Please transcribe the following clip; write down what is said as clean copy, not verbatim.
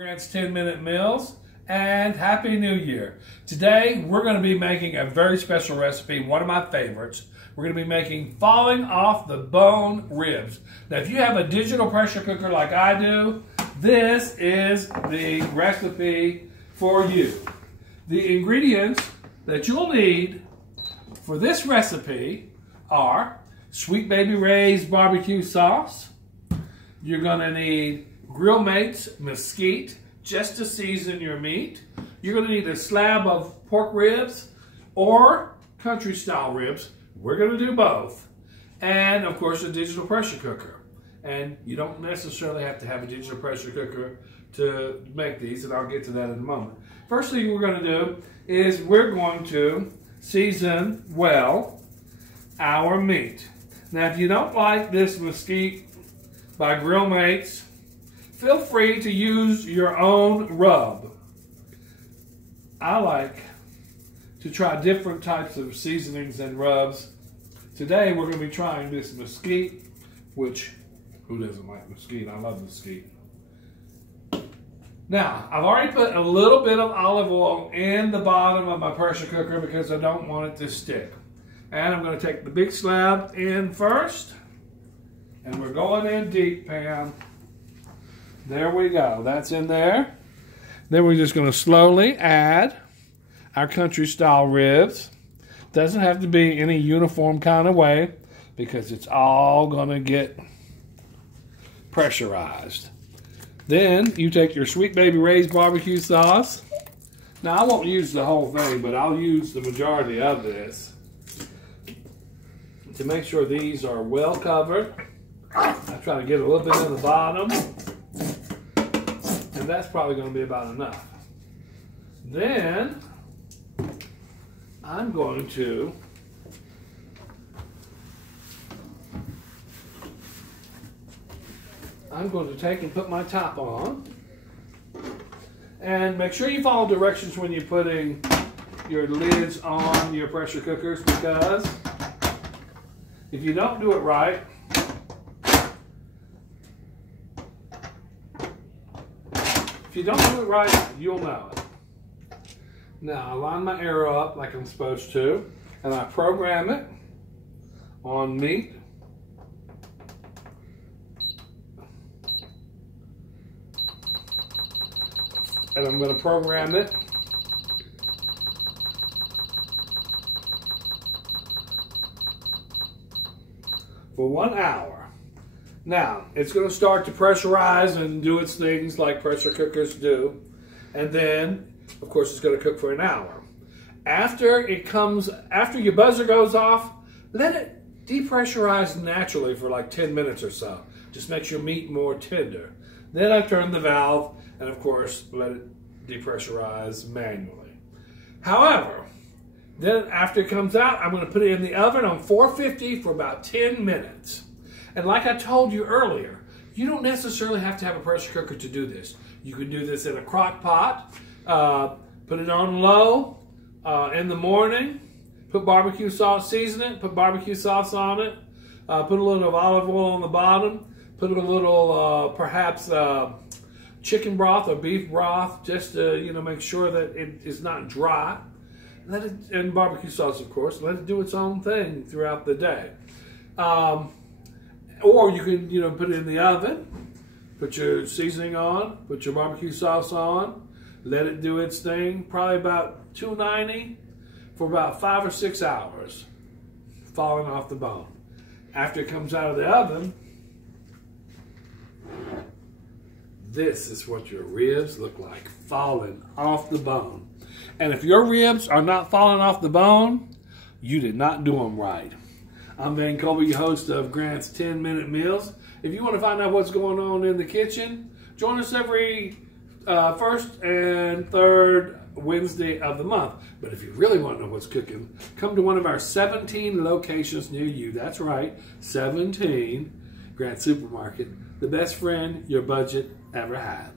Grant's 10-Minute Meals, and Happy New Year. Today we're going to be making a very special recipe, one of my favorites. We're going to be making falling off the bone ribs. Now if you have a digital pressure cooker like I do, this is the recipe for you. The ingredients that you'll need for this recipe are Sweet Baby Ray's barbecue sauce. You're going to need Grill Mates mesquite just to season your meat. You're going to need a slab of pork ribs or country style ribs. We're going to do both. And of course a digital pressure cooker. And you don't necessarily have to have a digital pressure cooker to make these, and I'll get to that in a moment. First thing we're going to do is we're going to season well our meat. Now if you don't like this mesquite by Grill Mates, feel free to use your own rub. I like to try different types of seasonings and rubs. Today we're going to be trying this mesquite, which, who doesn't like mesquite? I love mesquite. Now, I've already put a little bit of olive oil in the bottom of my pressure cooker because I don't want it to stick. And I'm going to take the big slab in first. And we're going in deep, Pam. There we go. That's in there. Then we're just going to slowly add our country style ribs. Doesn't have to be any uniform kind of way because it's all going to get pressurized. Then you take your Sweet Baby Ray's barbecue sauce. Now I won't use the whole thing, but I'll use the majority of this to make sure these are well covered. I try to get a little bit in the bottom, and that's probably going to be about enough. Then I'm going to take and put my top on, and make sure you follow directions when you're putting your lids on your pressure cookers, because if you don't do it right, you'll know it. Now I line my arrow up like I'm supposed to, and I program it on meat. And I'm going to program it for 1 hour. Now, it's going to start to pressurize and do its things like pressure cookers do. And then, of course, it's going to cook for an hour. After your buzzer goes off, let it depressurize naturally for like 10 minutes or so. Just makes your meat more tender. Then I turn the valve and, of course, let it depressurize manually. However, then after it comes out, I'm going to put it in the oven on 450 for about 10 minutes. And like I told you earlier, you don't necessarily have to have a pressure cooker to do this. You can do this in a crock pot, put it on low in the morning, put barbecue sauce, season it, put barbecue sauce on it, put a little of olive oil on the bottom, put a little perhaps chicken broth or beef broth just to make sure that it is not dry. Let it, and barbecue sauce, of course, let it do its own thing throughout the day. Or you can, put it in the oven, put your seasoning on, put your barbecue sauce on, let it do its thing, probably about 290 for about 5 or 6 hours, falling off the bone. After it comes out of the oven, this is what your ribs look like, falling off the bone. And if your ribs are not falling off the bone, you did not do them right. I'm Van Colby, your host of Grant's 10-Minute Meals. If you want to find out what's going on in the kitchen, join us every first and third Wednesday of the month. But if you really want to know what's cooking, come to one of our 17 locations near you. That's right, 17. Grant Supermarket, the best friend your budget ever had.